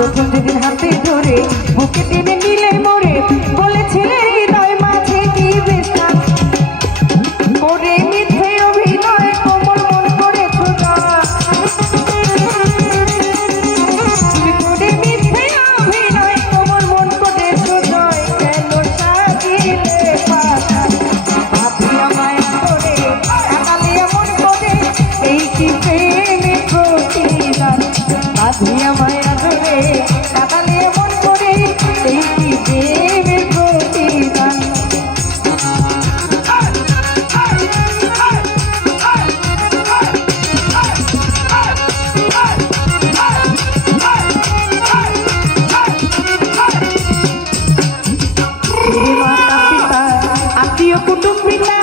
প্রথম যেদিন হাতে ধরে বুকে টেনে নিলে মোরে, বলেছিলে হৃদয় মাঝে কি বেশা করে মিথ্যে অভিনয় কোমল মন করেছো তুমি করে মিথ্যে অভিনয় কোমল মন করেছো জয়। কেন সাজিলে পাতা ভাবিয়া মায়া করে কাকালিয়া মন করে, এই কি প্রেমের প্রতিদান ভাবিয়া মায়া করে কাকালিয়া মন করে, এই কি প্রেমের প্রতিদান। আত্মীয় কুটুম্বিতা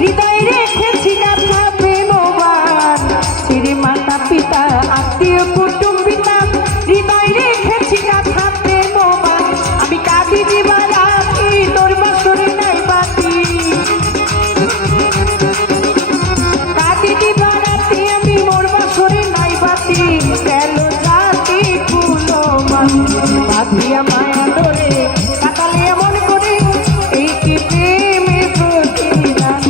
হৃদয়ে রেখেছি গাথা প্রেমবান, ছেড়ে মাতা পিতা আত্মীয় কুটুম্বিতা হৃদয়ে রেখেছি গাথা প্রেমবান। আমি কাঁদি দিবারাতি তোর বছরে নাই বাতি, কাঁদি দিবারাতি আমি মোর বছরে নাই বাতি। কেন জাতি কুলো মান বাঁধিয়া মায়া ধরে কাকালিয়া মন করে, এই কি প্রেমের প্রতিদান।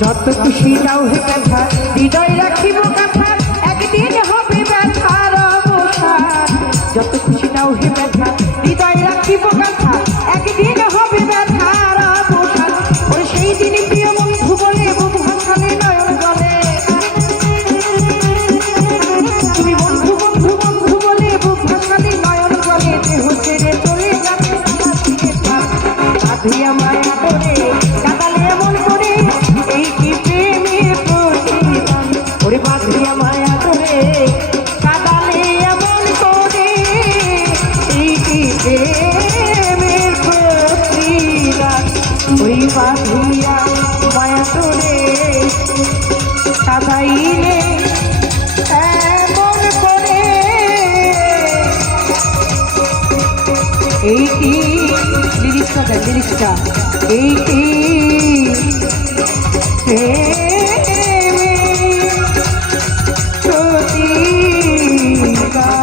যত খুশি দাও হে ব্যথা হৃদয় রাখিব কথা, একদিন হবে ব্যথার অবসান। যত খুশি দাও হে ব্যথা হৃদয় রাখিব কথা, একদিন হবে ব্যথার অবসান। ওই সেই দিন প্রিয় বন্ধু বলে বুক ভাসালে নয়ন জলে, তুমি বন্ধু বন্ধু বন্ধু বলে বুক ভাসালে নয়ন জলে। দেহ ছেড়ে চলে যাবে বাঁধিয়া মায়া করে কাঁদালিয়া মন করে, এই কি প্রেমের প্রতিদান। ওরে বাঁধিয়া মায়া করে কাঁদালিয়া মন করে, এই কি প্রেমের প্রতিদান। ওই বাঁধিয়া মায়া করে কাঁদাইলে এমন করে, এই কি লিরিক্সটা দেয় লিরিক্সটা, এই কি প্রতিদান।